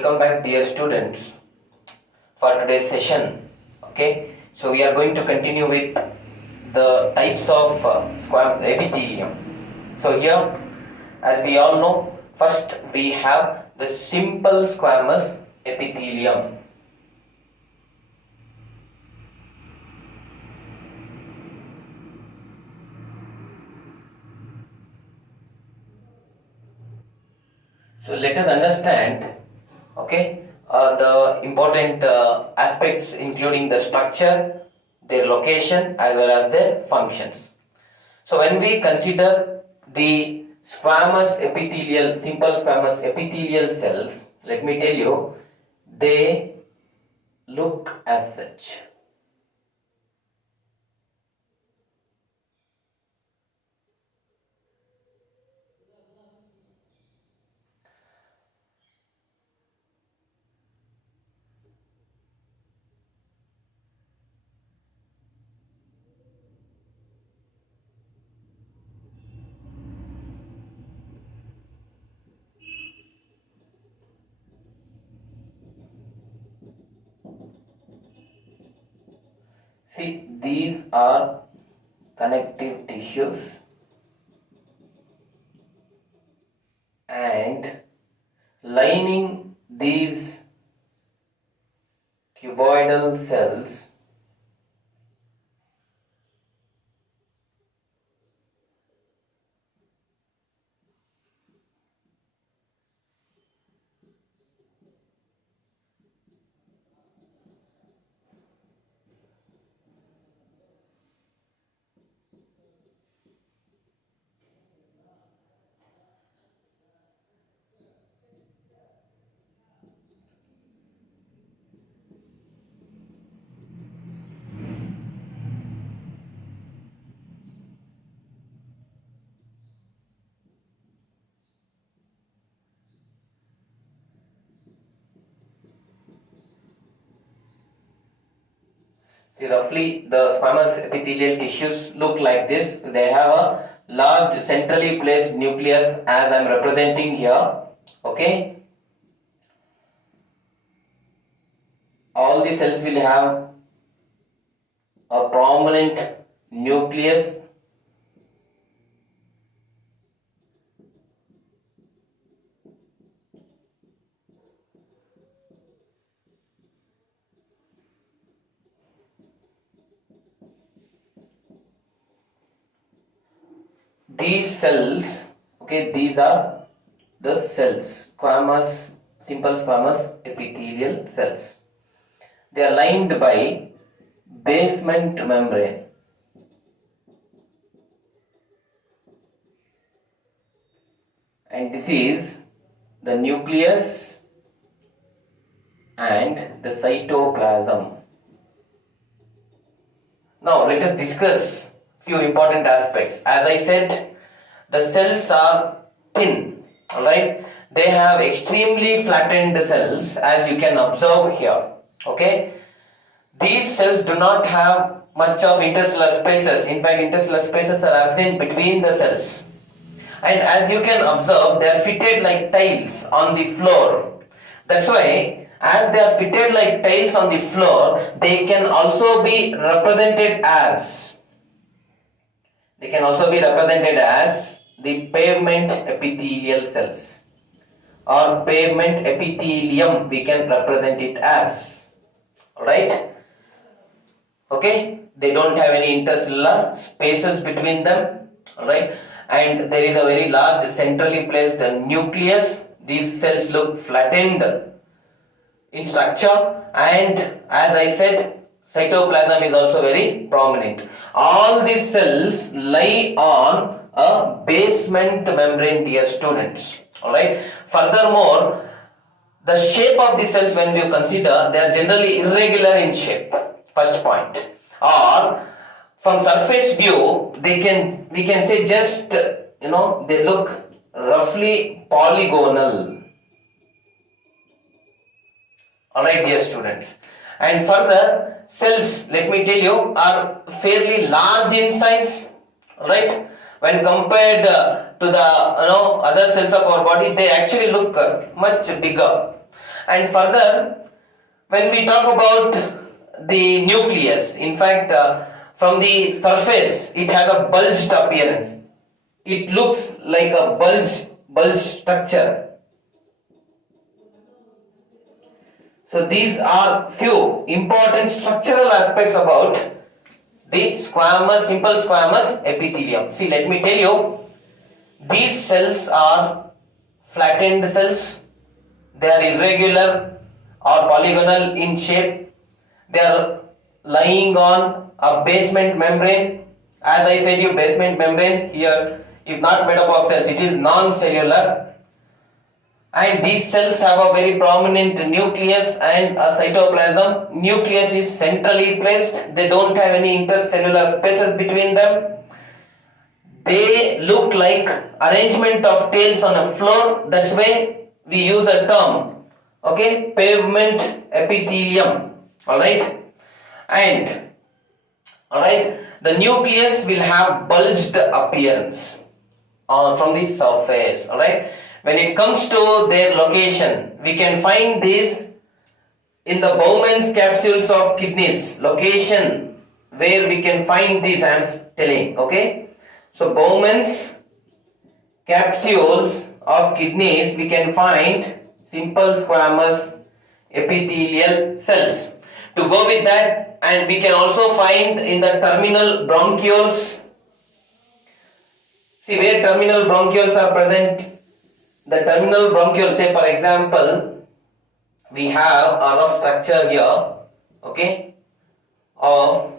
Welcome back, dear students, for today's session. Okay, so we are going to continue with the types of epithelium. So here, as we all know, first we have the simple squamous epithelium. So let us understand, okay, the important aspects including the structure, their location as well as their functions. So when we consider the simple squamous epithelial cells, let me tell you, they look as such. See, these are connective tissues and lining these cuboidal cells See, roughly the squamous epithelial tissues look like this. They have a large centrally placed nucleus as I am representing here. Okay. All the cells will have a prominent nucleus . These cells, okay, these are the cells, simple squamous epithelial cells. They are lined by basement membrane. And this is the nucleus and the cytoplasm. Now let us discuss few important aspects. As I said, the cells are thin, alright. They have extremely flattened cells, as you can observe here. Okay, these cells do not have much of interstellar spaces. In fact, interstellar spaces are absent between the cells. And as you can observe, they are fitted like tiles on the floor. That's why, as they are fitted like tiles on the floor, they can also be represented as the pavement epithelial cells, or pavement epithelium we can represent it as. Alright? Okay? They don't have any interstellar spaces between them. Alright? And there is a very large centrally placed nucleus. These cells look flattened in structure, and as I said, cytoplasm is also very prominent. All these cells lie on a basement membrane, dear students. Alright. Furthermore, the shape of the cells, when we consider, they are generally irregular in shape. First point. Or from surface view, we can say just, they look roughly polygonal. Alright, dear students. And further, cells, let me tell you, are fairly large in size. Right? When compared to the other cells of our body, they actually look much bigger. And further, when we talk about the nucleus, in fact, from the surface, it has a bulged appearance. It looks like a bulge structure. So these are few important structural aspects about the simple squamous epithelium. See, let me tell you, these cells are flattened cells. They are irregular or polygonal in shape. They are lying on a basement membrane. As I said you, basement membrane here is not made up of cells, it is non-cellular. And these cells have a very prominent nucleus and a cytoplasm. Nucleus is centrally placed. They don't have any intercellular spaces between them. They look like arrangement of tails on a floor. That's why we use a term, okay, pavement epithelium. Alright, and alright, the nucleus will have bulged appearance from the surface. Alright, when it comes to their location, we can find these in the Bowman's capsules of kidneys. Location where we can find these, I am telling, okay. So Bowman's capsules of kidneys, we can find simple squamous epithelial cells. To go with that, and we can also find in the terminal bronchioles. See where terminal bronchioles are present. The terminal bronchiole, say for example, we have a rough structure here, okay, of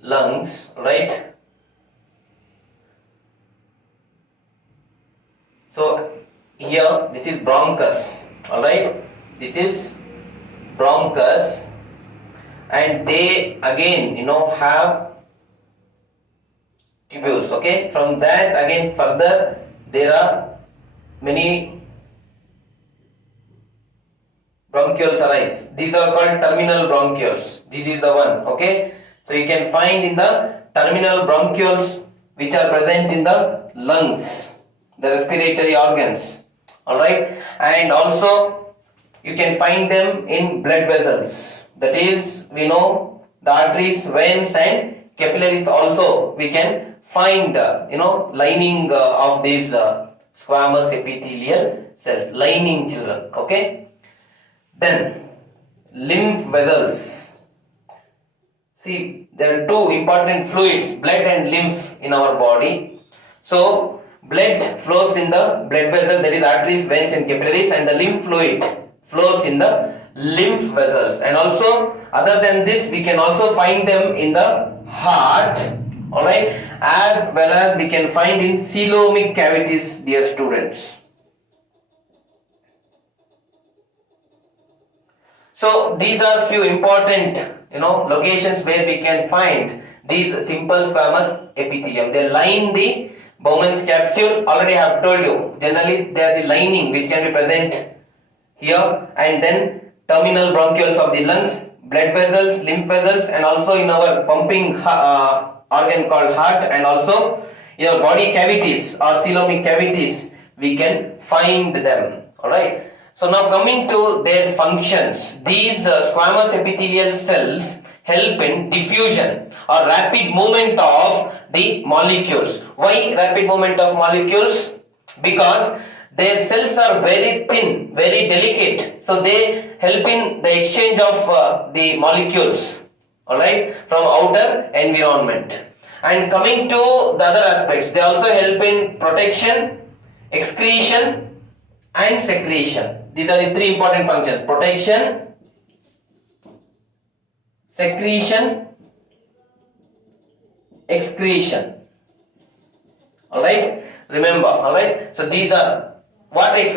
lungs, right? So here this is bronchus, alright, this is bronchus, and they again have tubules, okay. From that again further there are many bronchioles arise. These are called terminal bronchioles. This is the one, okay. So you can find in the terminal bronchioles which are present in the lungs, the respiratory organs, alright. And also you can find them in blood vessels. That is, we know the arteries, veins and capillaries also we can find lining of these squamous epithelial cells, lining children, okay. Then lymph vessels. See, there are two important fluids, blood and lymph, in our body. So blood flows in the blood vessel, that is arteries, veins and capillaries, and the lymph fluid flows in the lymph vessels. And also other than this, we can also find them in the heart, alright, as well as we can find in coelomic cavities, dear students. So these are few important locations where we can find these simple squamous epithelium. They line the Bowman's capsule. Already I have told you, generally they are the lining which can be present here, and then terminal bronchioles of the lungs, blood vessels, lymph vessels, and also in our pumping organ called heart, and also in our body cavities or coelomic cavities we can find them, alright. So now coming to their functions, these squamous epithelial cells help in diffusion or rapid movement of the molecules. Why rapid movement of molecules? Because their cells are very thin, very delicate, so they help in the exchange of the molecules, alright, from outer environment. And coming to the other aspects, they also help in protection, excretion and secretion. These are the three important functions: protection, secretion, excretion. Alright, remember, alright. So these are what is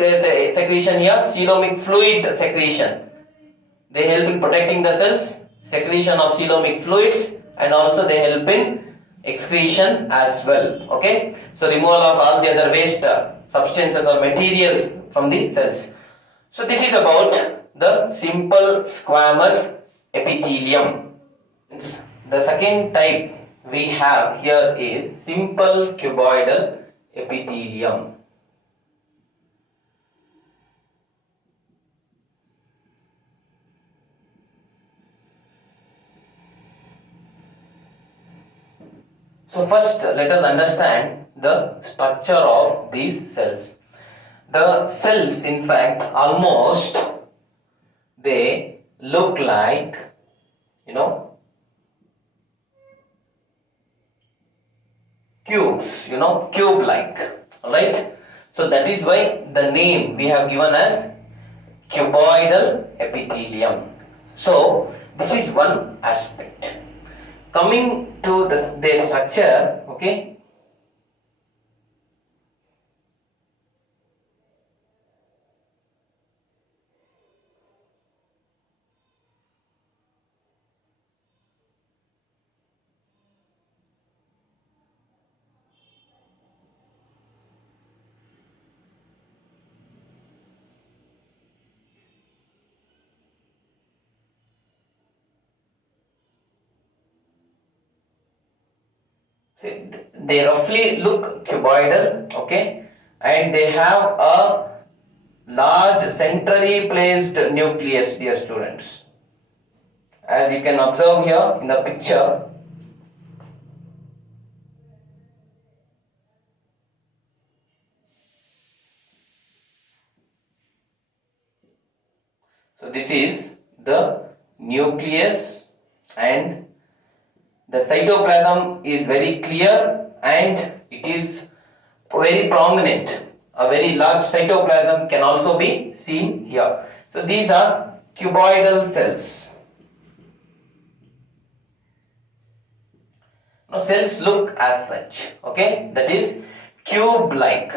secretion here? Coelomic fluid secretion. They help in protecting the cells, secretion of coelomic fluids, and also they help in excretion as well. Okay, so removal of all the other waste substances or materials from the cells. So this is about the simple squamous epithelium. The second type we have here is simple cuboidal epithelium. So first let us understand the structure of these cells. The cells, in fact, almost they look like, cubes, cube like. Alright. So that is why the name we have given as cuboidal epithelium. So this is one aspect. Coming to their structure, okay. They roughly look cuboidal, okay, and they have a large centrally placed nucleus, dear students. As you can observe here in the picture, so this is the nucleus, and the cytoplasm is very clear and it is very prominent. A very large cytoplasm can also be seen here. So these are cuboidal cells. Now cells look as such, okay, that is cube like.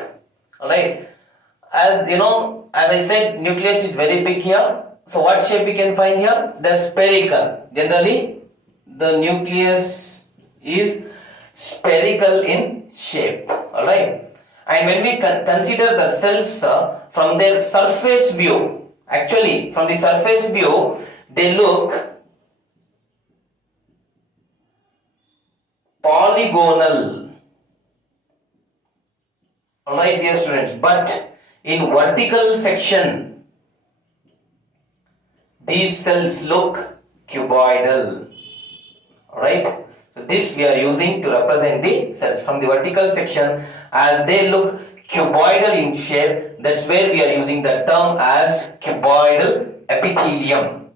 Alright, as I said, nucleus is very big here. So what shape we can find here? The spherical. Generally the nucleus is spherical in shape. Alright, and when we consider the cells from their surface view, actually from the surface view they look polygonal. Alright, dear students, but in vertical section these cells look cuboidal. Alright, so this we are using to represent the cells from the vertical section, as they look cuboidal in shape. That's where we are using the term as cuboidal epithelium.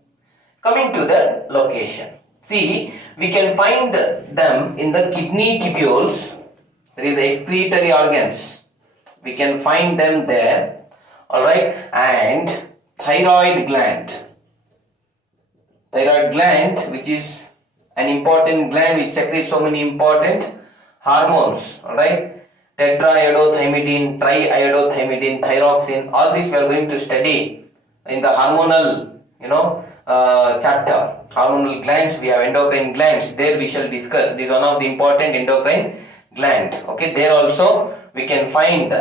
Coming to the location, see, we can find them in the kidney tubules. There is the excretory organs. We can find them there. Alright, and thyroid gland. Thyroid gland, which is an important gland which secretes so many important hormones, alright, tetraiodothymidic, triiodothymidic, thyroxine, all these we are going to study in the hormonal, chapter. Hormonal glands, we have endocrine glands, there we shall discuss. This is one of the important endocrine gland, okay. There also we can find,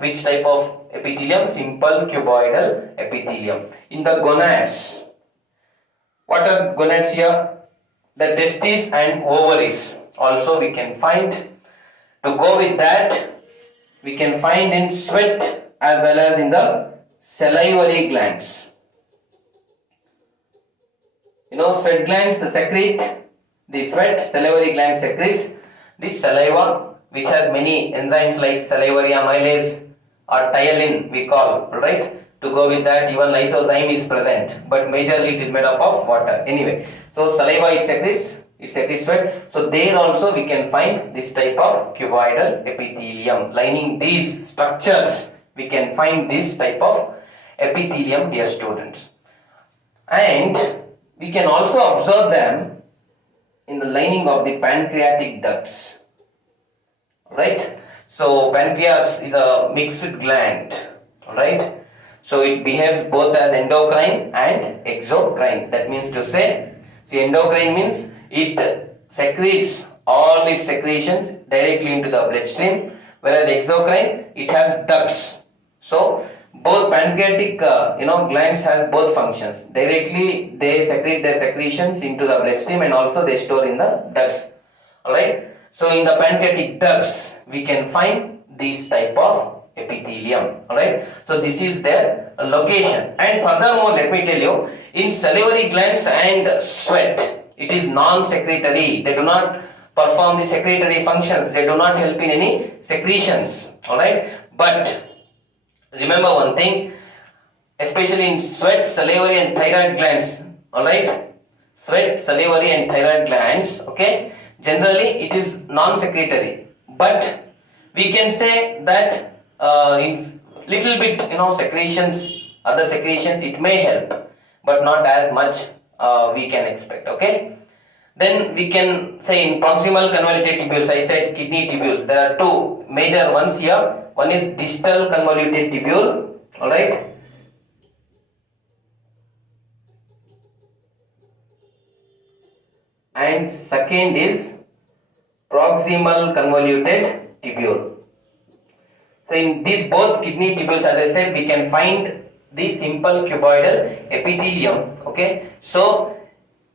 which type of epithelium? Simple cuboidal epithelium. In the gonads, what are gonads here? The testes and ovaries also we can find. To go with that, we can find in sweat as well as in the salivary glands. Sweat glands secrete the sweat, salivary gland secretes the saliva, which has many enzymes like salivary amylase or ptyalin we call, right? To go with that, even lysozyme is present, but majorly it is made up of water. Anyway, so saliva it secretes sweat. So there also we can find this type of cuboidal epithelium. Lining these structures, we can find this type of epithelium, dear students. And we can also observe them in the lining of the pancreatic ducts. Right? So pancreas is a mixed gland. Right? So it behaves both as endocrine and exocrine. That means to say, see, endocrine means it secretes all its secretions directly into the bloodstream, whereas exocrine, it has ducts. So both pancreatic glands has both functions. Directly they secrete their secretions into the bloodstream and also they store in the ducts. Alright. So in the pancreatic ducts we can find these type of epithelium. Alright, so this is their location. And furthermore, let me tell you, in salivary glands and sweat, it is non-secretory. They do not perform the secretory functions. They do not help in any secretions. Alright, but remember one thing, especially in sweat, salivary and thyroid glands. Alright, sweat, salivary and thyroid glands, okay, generally it is non-secretory, but we can say that in little bit, secretions, other secretions, it may help, but not as much we can expect. Okay, then we can say in proximal convoluted tubules, I said kidney tubules, there are two major ones here. One is distal convoluted tubule, alright, and second is proximal convoluted tubule. So in these both kidney tubules, as I said, we can find the simple cuboidal epithelium. Okay, so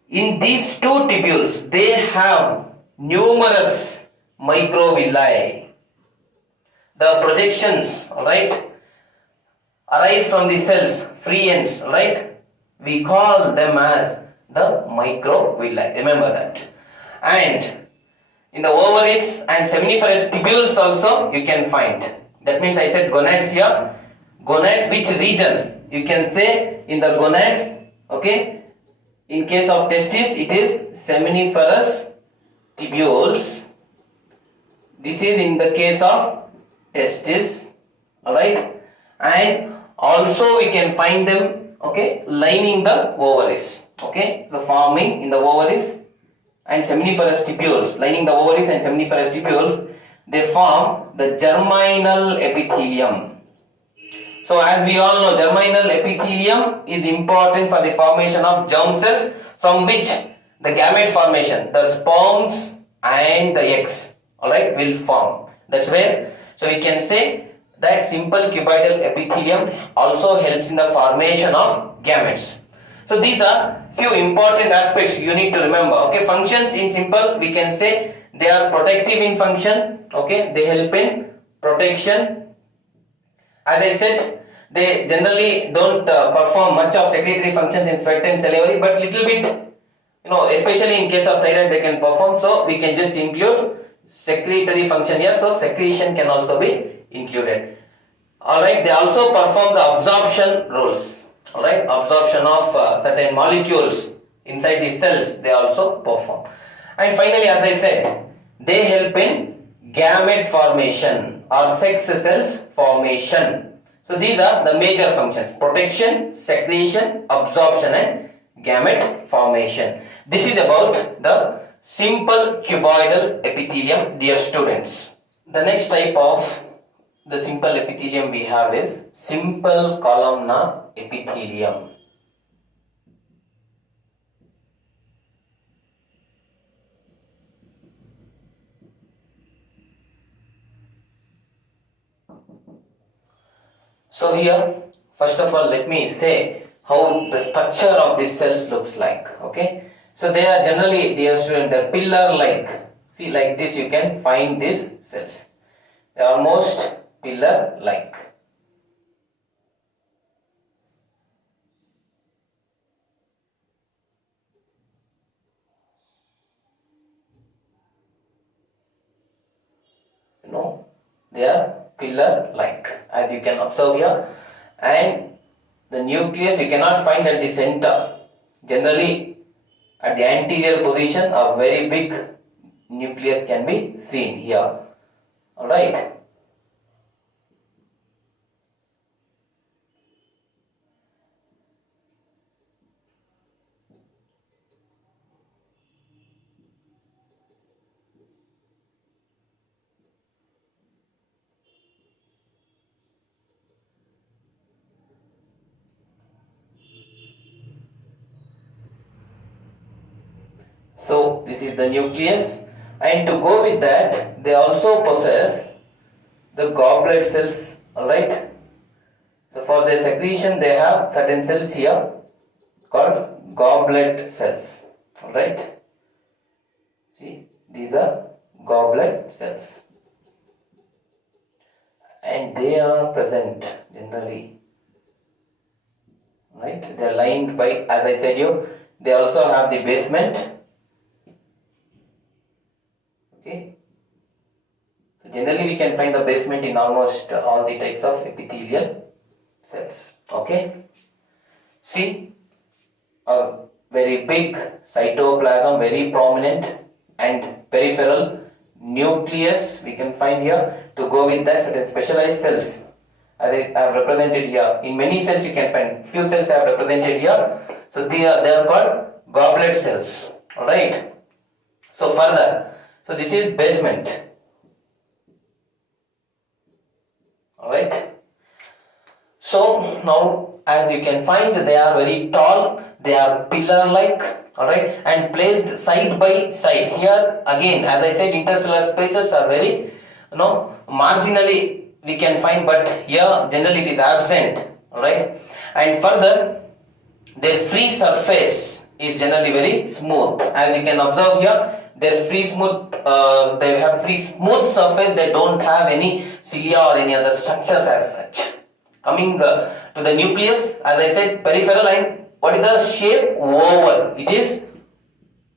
in these two tubules, they have numerous microvilli. The projections, right, arise from the cells, free ends, right? We call them as the microvilli. Remember that. And in the ovaries and seminiferous tubules also you can find. That means I said gonads here. Gonads, which region? You can say in the gonads, okay. In case of testes, it is seminiferous tubules. This is in the case of testes, alright. And also we can find them, okay, lining the ovaries, okay. So forming in the ovaries and seminiferous tubules, lining the ovaries and seminiferous tubules, they form the germinal epithelium. So as we all know, germinal epithelium is important for the formation of germ cells, from which the gamete formation, the sperms and the eggs, alright, will form. That's where, so we can say that simple cuboidal epithelium also helps in the formation of gametes. So these are few important aspects you need to remember. Okay, functions in simple, we can say they are protective in function. Okay, they help in protection. As I said, they generally don't perform much of secretory functions in sweat and salivary, but little bit, especially in case of thyroid, they can perform. So we can just include secretory function here. So secretion can also be included. Alright, they also perform the absorption roles. Alright, absorption of certain molecules inside the cells, they also perform. And finally, as I said, they help in gamete formation or sex cells formation. So these are the major functions: protection, secretion, absorption and gamete formation. This is about the simple cuboidal epithelium, dear students. The next type of the simple epithelium we have is simple columnar epithelium. So here, first of all, let me say how the structure of these cells looks like. Okay, so they are generally, dear student, they're pillar-like. See, like this you can find these cells. They are almost pillar-like. They are pillar-like, as you can observe here. And the nucleus you cannot find at the center. Generally, at the anterior position, a very big nucleus can be seen here. Alright. So this is the nucleus, and to go with that, they also possess the goblet cells. Alright. So for their secretion, they have certain cells here called goblet cells. Alright. See, these are goblet cells, and they are present generally. Right. They are lined by, as I said you, they also have the basement. Generally we can find the basement in almost all the types of epithelial cells. Okay. See, a very big cytoplasm, very prominent, and peripheral nucleus we can find here. To go with that, certain specialized cells as I have represented here. In many cells you can find, few cells I have represented here. So they are called goblet cells. Alright. So further, so this is basement. Alright. So now as you can find, they are very tall, they are pillar like, alright, and placed side by side. Here again, as I said, intercellular spaces are very, marginally we can find, but here generally it is absent, alright. And further, their free surface is generally very smooth. As you can observe here, their free smooth, they have free smooth surface. They don't have any cilia or any other structures as such. Coming to the nucleus, as I said, peripheral, and what is the shape? Oval. It is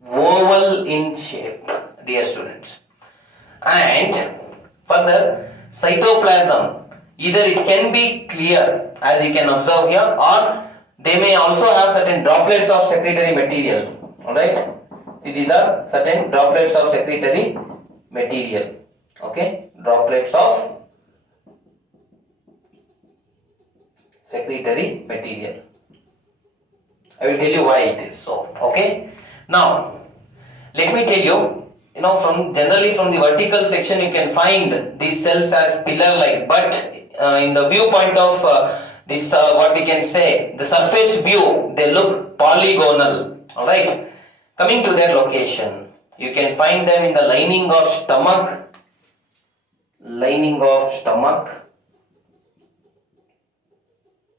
oval in shape, dear students. And further, cytoplasm, either it can be clear, as you can observe here, or they may also have certain droplets of secretory material. Alright. See, these are certain droplets of secretory material. Okay. Droplets of secretory material. I will tell you why it is so. Okay. Now, let me tell you, from generally from the vertical section you can find these cells as pillar-like, but in the viewpoint of this, what we can say, the surface view, they look polygonal. Alright. Coming to their location, you can find them in the lining of stomach,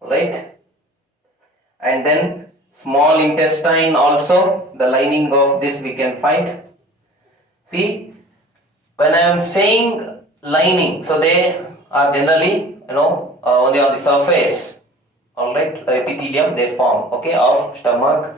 right, and then small intestine also, the lining of this we can find. See, when I am saying lining, so they are generally only on the surface, alright, the epithelium they form, okay, of stomach,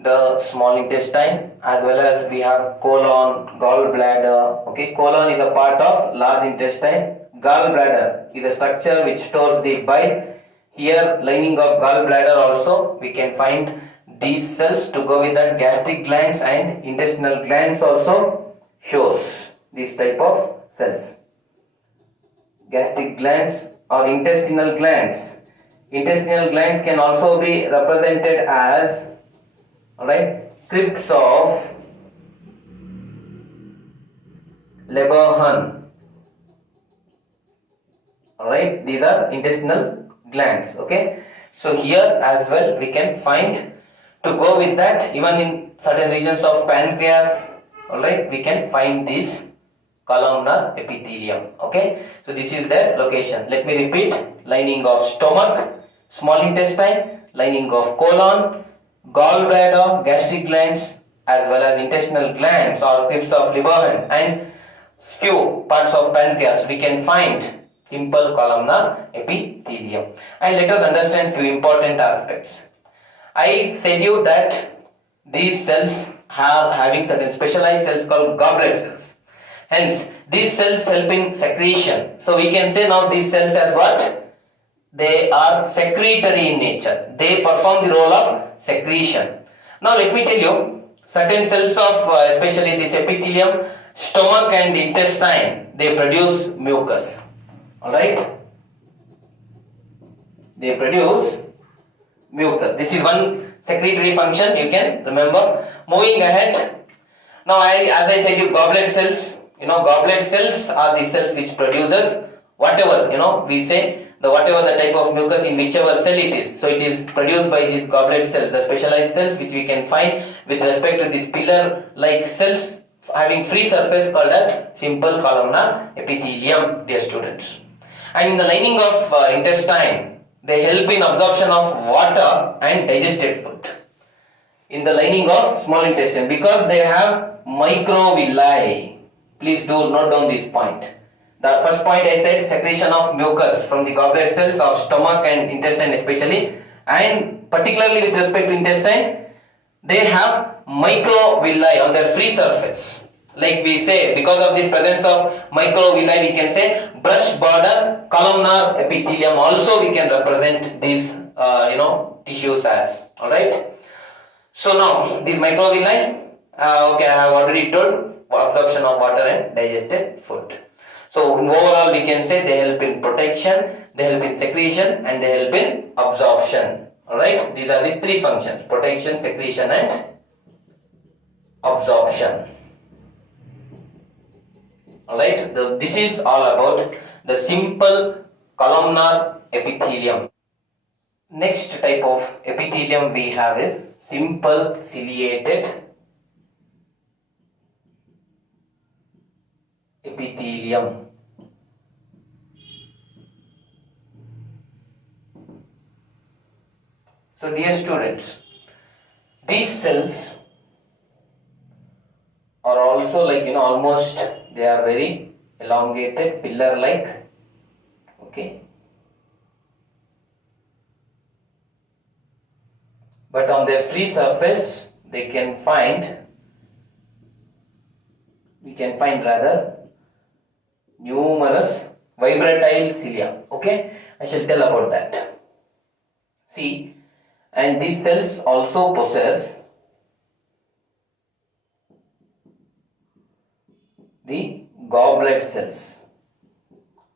the small intestine, as well as we have colon, gallbladder. Okay, colon is a part of large intestine. Gallbladder is a structure which stores the bile. Here, lining of gallbladder also we can find these cells. To go with that, gastric glands and intestinal glands also shows this type of cells. Gastric glands or intestinal glands. Intestinal glands can also be represented as, alright, crypts of Leberhan. Alright, these are intestinal glands. Okay, so here as well we can find, to go with that, even in certain regions of pancreas, alright, we can find this columnar epithelium. Okay, so this is their location. Let me repeat: lining of stomach, small intestine, lining of colon, gallbladder, gastric glands, as well as intestinal glands or crypts of Leberhan, and few parts of pancreas we can find simple columnar epithelium. And let us understand few important aspects. I said you that these cells are having certain specialized cells called goblet cells. Hence, these cells help in secretion. So we can say now these cells as what? They are secretory in nature. They perform the role of secretion. Now let me tell you, certain cells of especially this epithelium, stomach and intestine, they produce mucus. Alright? They produce mucus. This is one secretory function you can remember. Moving ahead, now as I said you, goblet cells, goblet cells are the cells which produces whatever, we say, whatever the type of mucus in whichever cell it is. So it is produced by these goblet cells, the specialized cells which we can find with respect to these pillar like cells having free surface called as simple columnar epithelium, dear students. And in the lining of intestine, they help in absorption of water and digested food. In the lining of small intestine, because they have microvilli. Please do note down this point. The first point I said, secretion of mucus from the goblet cells of stomach and intestine especially, and particularly with respect to intestine, they have microvilli on their free surface. Like we say, because of this presence of microvilli, we can say brush border columnar epithelium. Also, we can represent these tissues as. All right. So now these microvilli, okay, I have already told absorption of water and digested food. So overall, we can say they help in protection, they help in secretion, and they help in absorption. All right. These are the three functions: protection, secretion, and absorption. Alright, this is all about the simple columnar epithelium. Next type of epithelium we have is simple ciliated epithelium. So dear students, these cells are also almost they are very elongated, pillar like. Okay, but on their free surface we can find rather numerous vibratile cilia. Okay, I shall tell about that. See, and these cells also possess the goblet cells.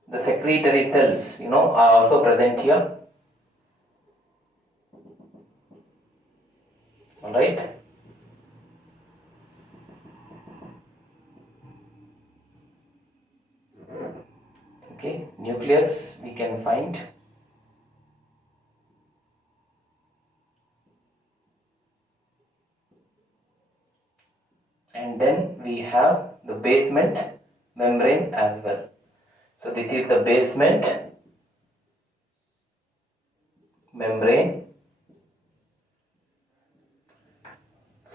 The secretory cells, are also present here. Alright. Okay, nucleus we can find. And then we have the basement membrane as well. So this is the basement membrane.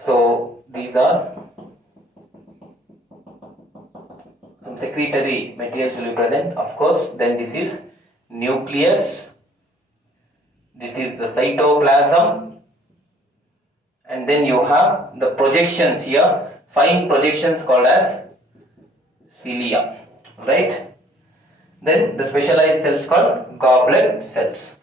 So these are some secretory materials will be present. Of course, then this is nucleus. This is the cytoplasm. And then you have the projections here, fine projections called as cilia, right? Then the specialized cells called goblet cells.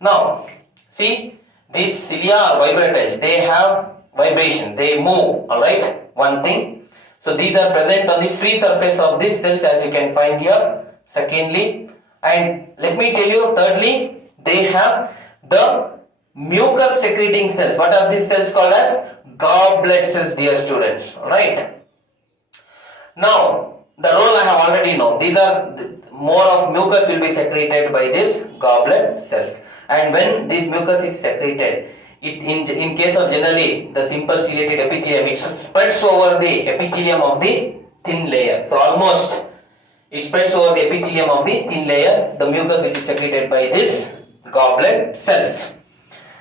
Now, see, these cilia are vibratile. They have vibration. They move. All right. One thing. So these are present on the free surface of these cells, as you can find here. Secondly, and let me tell you, thirdly, they have the mucus secreting cells. What are these cells called as? Goblet cells, dear students. All right. Now, the role I have already known. These are more of mucus will be secreted by these goblet cells, and when this mucus is secreted, it in case of generally the simple ciliated epithelium, it spreads over the epithelium of the thin layer. So almost it spreads over the epithelium of the thin layer, the mucus which is secreted by this goblet cells.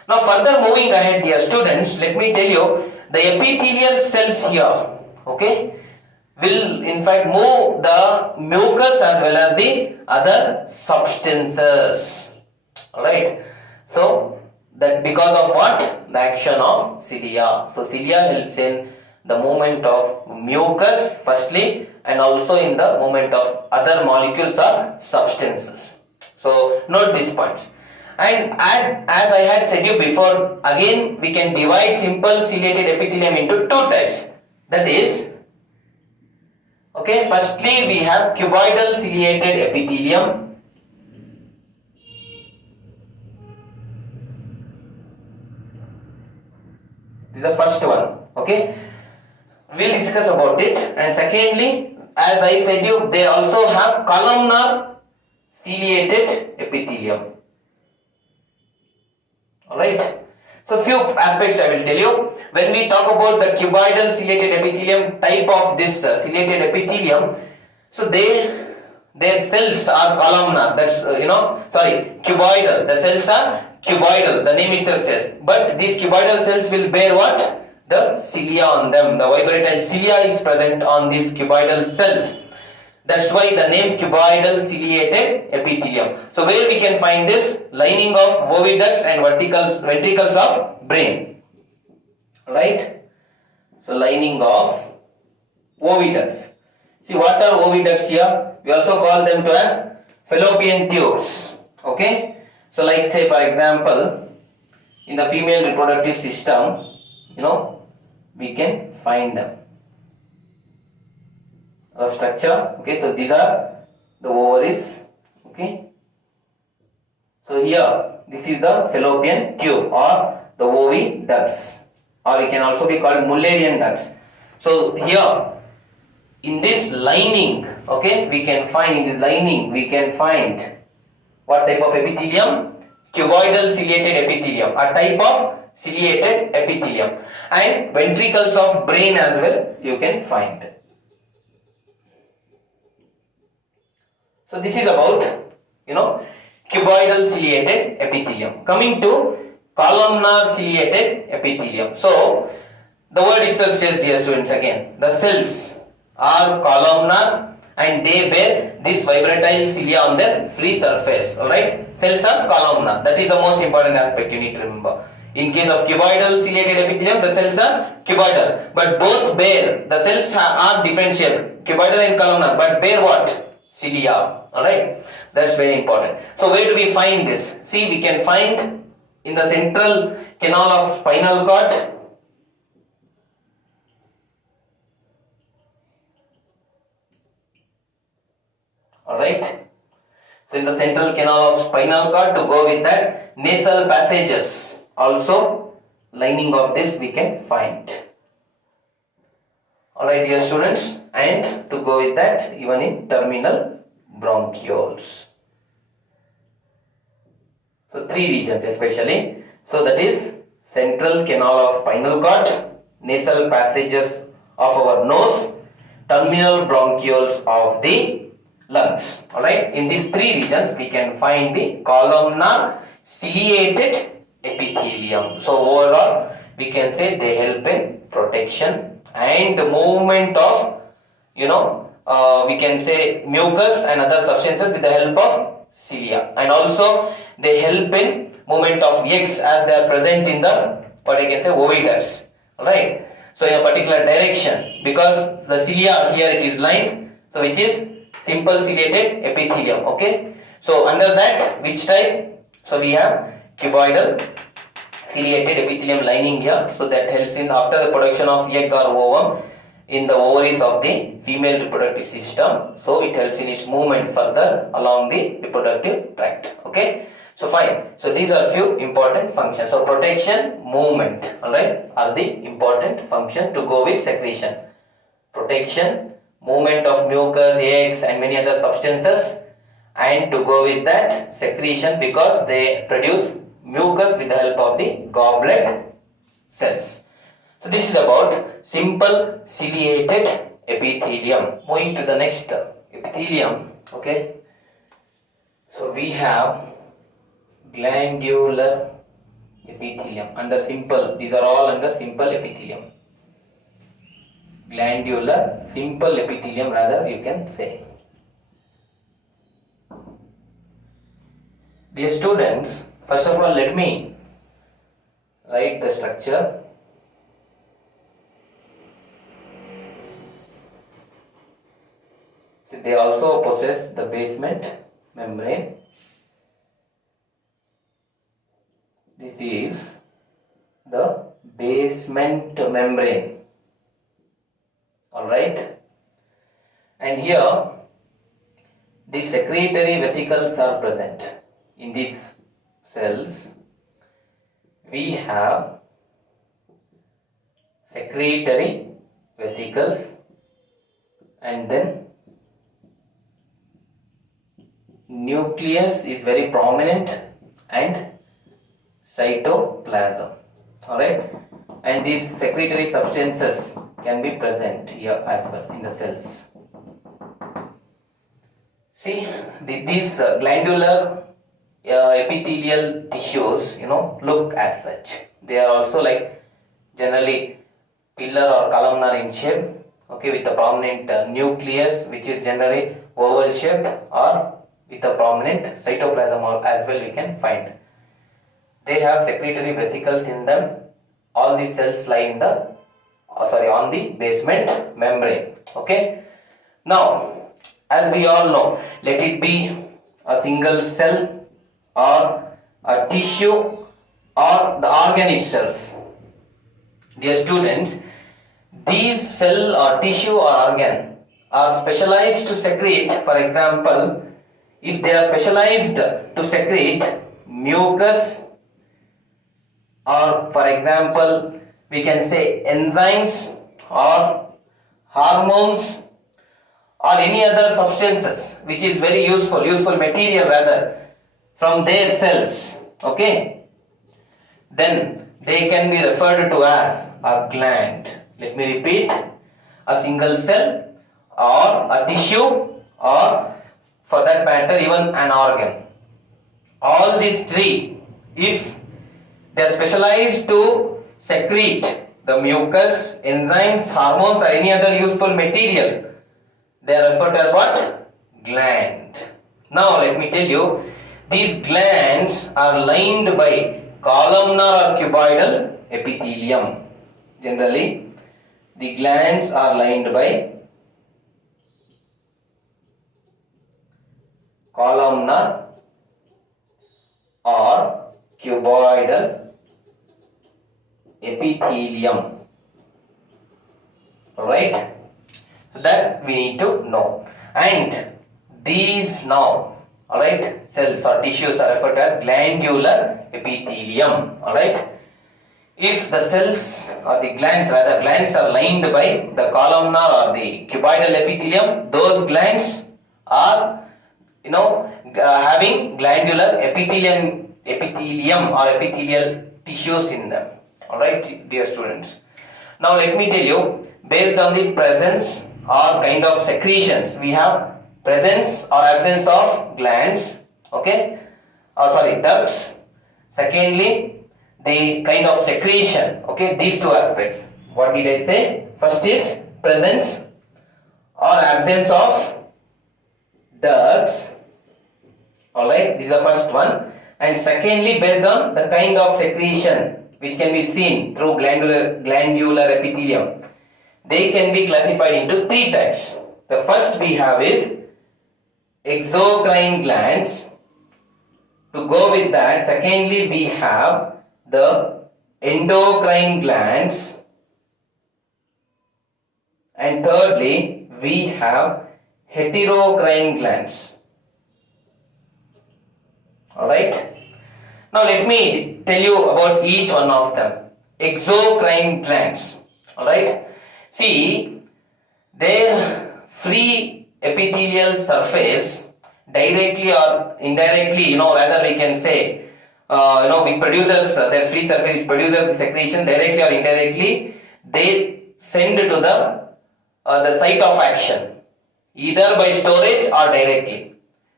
Now further moving ahead, dear students, let me tell you the epithelial cells here, okay, will in fact move the mucus as well as the other substances. Alright. So that because of what? The action of cilia. So cilia helps in the movement of mucus firstly, and also in the movement of other molecules or substances. So note these points. And as I had said you before, again we can divide simple ciliated epithelium into two types. That is, okay, firstly we have cuboidal ciliated epithelium. This is the first one. Okay, we'll discuss about it. And secondly, as I said you, they also have columnar ciliated epithelium. Alright. So few aspects I will tell you. When we talk about the cuboidal ciliated epithelium type of this ciliated epithelium, so their cells are columnar. That's cuboidal. The cells are cuboidal. The name itself says. But these cuboidal cells will bear what? The cilia on them. The vibratile cilia is present on these cuboidal cells. That's why the name cuboidal ciliated epithelium. So where we can find this? Lining of oviducts and ventricles of brain. Right? So lining of Oviducts. See, what are oviducts here? We also call them to as fallopian tubes. Okay. So like say for example, in the female reproductive system, we can find them. Of structure. Okay. So these are the ovaries. Okay. So here, this is the fallopian tube or the oviducts, or it can also be called Mullerian ducts. So here, in this lining, okay, we can find what type of epithelium? Cuboidal ciliated epithelium, a type of ciliated epithelium, and ventricles of brain as well you can find. So this is about, cuboidal ciliated epithelium. Coming to columnar ciliated epithelium. So the word itself says, dear students, again, the cells are columnar and they bear this vibratile cilia on their free surface. Alright, cells are columnar. That is the most important aspect you need to remember. In case of cuboidal ciliated epithelium, the cells are cuboidal, but both bear, the cells are different shape, cuboidal and columnar, but bear what? Cilia. Alright, that's very important. So where do we find this? See, we can find in the central canal of spinal cord. Alright, so in the central canal of spinal cord, to go with that, nasal passages, also lining of this we can find. Alright, dear students, and to go with that, even in terminal bronchioles. So three regions especially. So that is central canal of spinal cord, nasal passages of our nose, terminal bronchioles of the lungs. Alright, in these three regions we can find the columnar ciliated epithelium. So overall we can say they help in protection and the movement of, we can say mucus and other substances with the help of cilia, and also they help in movement of eggs as they are present in the, what I can say, oviducts. Alright, so in a particular direction, because the cilia here it is lined, so which is simple ciliated epithelium. Okay, so under that which type? So we have cuboidal ciliated epithelium lining here, so that helps in after the production of egg or ovum in the ovaries of the female reproductive system, so it helps in its movement further along the reproductive tract. Okay, so fine, so these are few important functions. So protection, movement, alright, are the important functions to go with secretion. Protection, movement of mucus, eggs and many other substances, and to go with that, secretion, because they produce mucus with the help of the goblet cells. So this is about simple ciliated epithelium. Moving to the next epithelium. Okay, so we have glandular epithelium under simple. These are all under simple epithelium. Glandular, simple epithelium rather you can say. Dear students, first of all let me write the structure. So they also possess the basement membrane. This is the basement membrane. Alright, and here the secretory vesicles are present. In these cells we have secretory vesicles, and then nucleus is very prominent and cytoplasm. Alright, and these secretory substances can be present here as well in the cells. See, these glandular epithelial tissues, look as such. They are also like generally pillar or columnar in shape, okay, with a prominent nucleus which is generally oval shaped, or with a prominent cytoplasm as well we can find. They have secretory vesicles in them. All these cells lie in the on the basement membrane. Okay. Now, as we all know, let it be a single cell or a tissue or the organ itself. Dear students, these cell or tissue or organ are specialized to secrete, for example, if they are specialized to secrete mucus, or for example we can say enzymes or hormones or any other substances which is very useful material rather from their cells, okay, then they can be referred to as a gland. Let me repeat, a single cell or a tissue or for that matter even an organ. All these three, if they are specialized to secrete the mucus, enzymes, hormones or any other useful material, they are referred to as what? Gland. Now let me tell you, these glands are lined by columnar or cuboidal epithelium. Generally, the glands are lined by columnar or cuboidal epithelium. Alright? So that we need to know. And these now, alright, cells or tissues are referred to as glandular epithelium. Alright? If the cells or the glands, rather glands are lined by the columnar or the cuboidal epithelium, those glands are having glandular epithelium or epithelial tissues in them. Alright, dear students. Now let me tell you, based on the presence or kind of secretions, we have presence or absence of glands, okay, ducts. Secondly, the kind of secretion, okay, these two aspects. What did I say? First is presence or absence of ducts. Alright, this is the first one. And secondly, based on the kind of secretion which can be seen through glandular epithelium, they can be classified into three types. The first we have is exocrine glands. To go with that, secondly we have the endocrine glands, and thirdly we have heterocrine glands. Alright. Now let me tell you about each one of them. Exocrine glands. Alright. See, their free epithelial surface, directly or indirectly, rather we can say, it produces their free surface, it produces the secretion directly or indirectly. They send to the site of action, either by storage or directly.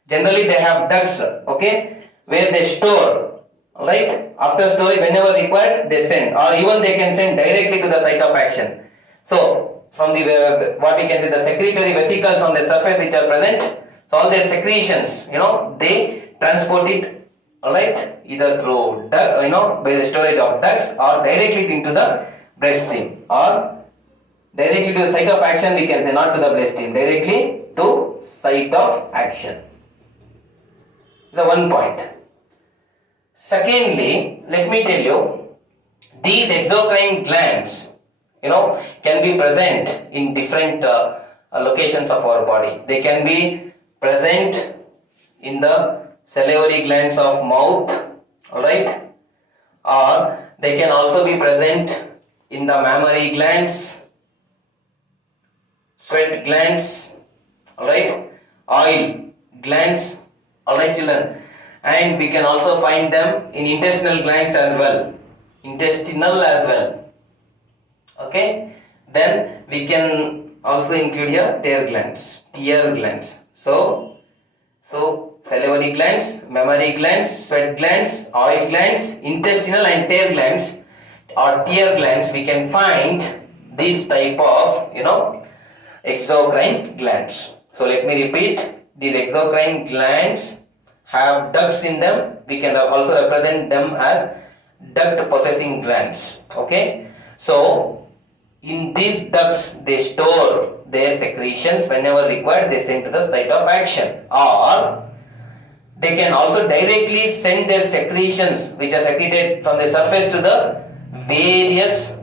Generally, they have ducts, okay, where they store. Right? After storage, whenever required, they send, or even they can send directly to the site of action. So, from the what we can say, the secretory vesicles on the surface which are present, so all their secretions, they transport it, alright, either through by the storage of ducts or directly into the bloodstream, or directly to the site of action, we can say, not to the bloodstream, directly to site of action. The one point. Secondly, let me tell you, these exocrine glands, can be present in different locations of our body. They can be present in the salivary glands of mouth, alright, or they can also be present in the mammary glands, sweat glands, alright, oil glands, alright children, and we can also find them in intestinal glands as well, okay. Then we can also include here tear glands. So salivary glands, mammary glands, sweat glands, oil glands, intestinal and tear glands or tear glands, we can find this type of exocrine glands. So let me repeat, these exocrine glands have ducts in them. We can also represent them as duct possessing glands, okay. So in these ducts they store their secretions whenever required. They send to the site of action, or they can also directly send their secretions which are secreted from the surface to the various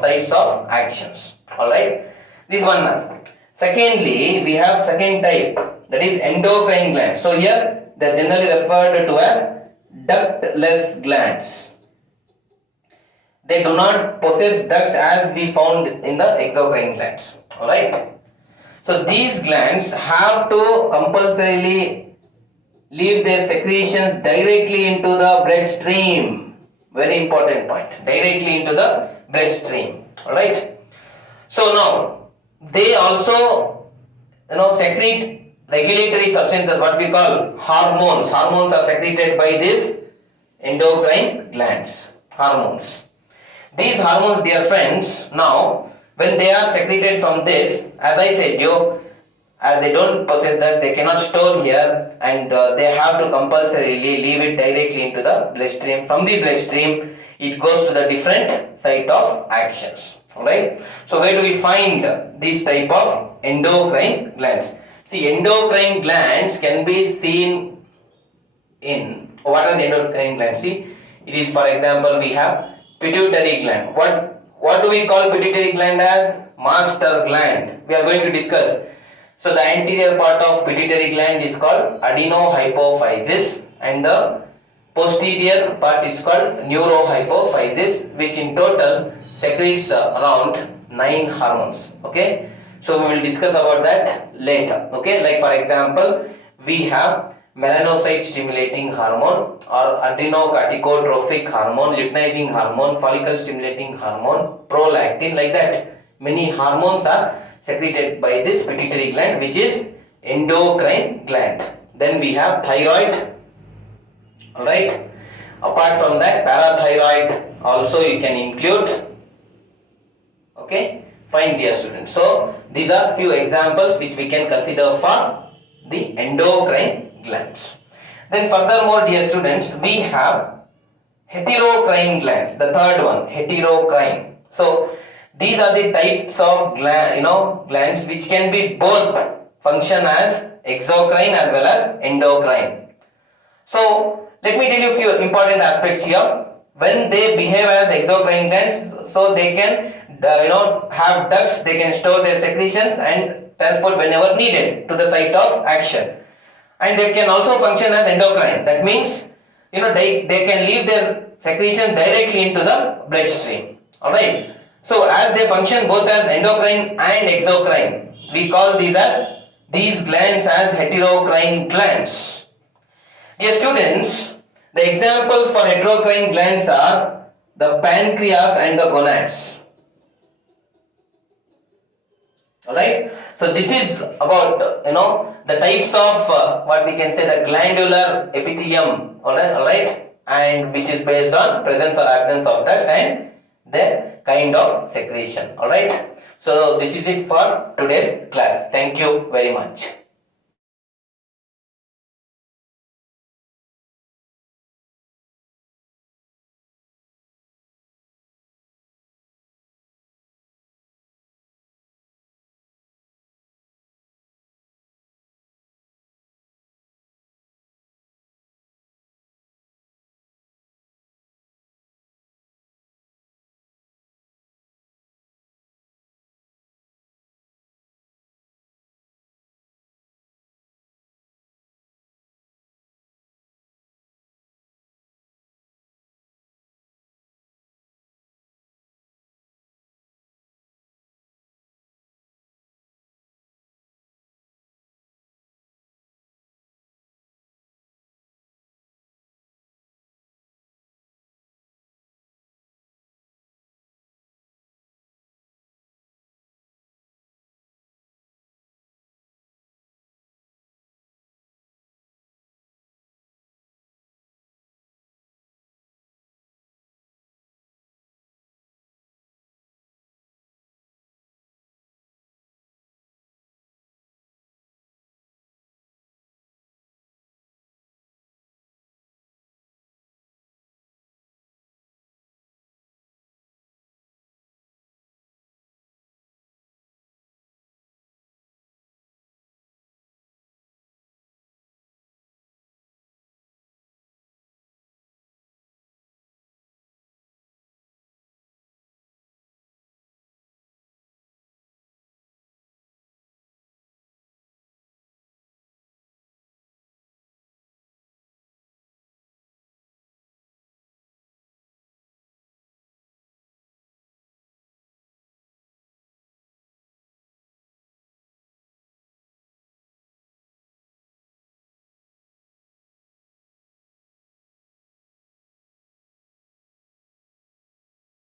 sites of actions. Alright, this is one aspect. Secondly, we have second type, that is endocrine glands. So here they are generally referred to as ductless glands. They do not possess ducts as we found in the exocrine glands. Alright, so these glands have to compulsorily leave their secretions directly into the bloodstream. Very important point. Directly into the bloodstream. Alright. So now they also secrete regulatory substances, what we call hormones. Hormones are secreted by these endocrine glands. Hormones. These hormones, dear friends, now when they are secreted from this, as I said as they don't possess that, they cannot store here, and they have to compulsorily leave it directly into the bloodstream. From the bloodstream, it goes to the different site of actions. Alright. So where do we find this type of endocrine glands? See, endocrine glands can be seen in, what are the endocrine glands? See, it is, for example, we have pituitary gland. What do we call pituitary gland as? Master gland. We are going to discuss. So the anterior part of pituitary gland is called adenohypophysis, and the posterior part is called neurohypophysis, which in total secretes around 9 hormones. Okay, so we will discuss about that later. Okay, like for example, we have melanocyte stimulating hormone, or adrenocorticotrophic hormone, luteinizing hormone, follicle stimulating hormone, prolactin, like that. Many hormones are secreted by this pituitary gland, which is endocrine gland. Then we have thyroid. Alright. Apart from that, parathyroid also you can include. Okay, fine, dear students. So these are few examples which we can consider for the endocrine glands. Then furthermore, dear students, we have heterocrine glands. The third one, heterocrine. So these are the types of glands which can be both function as exocrine as well as endocrine. So let me tell you a few important aspects here. When they behave as exocrine glands, so they can have ducts, they can store their secretions and transport whenever needed to the site of action. And they can also function as endocrine. That means they can leave their secretion directly into the bloodstream. Alright. So as they function both as endocrine and exocrine, we call these glands as heterocrine glands. Dear students, the examples for heterocrine glands are the pancreas and the gonads. Alright, so this is about the types of what we can say the glandular epithelium. Alright, and which is based on presence or absence of ducts and their kind of secretion. Alright, so this is it for today's class. Thank you very much.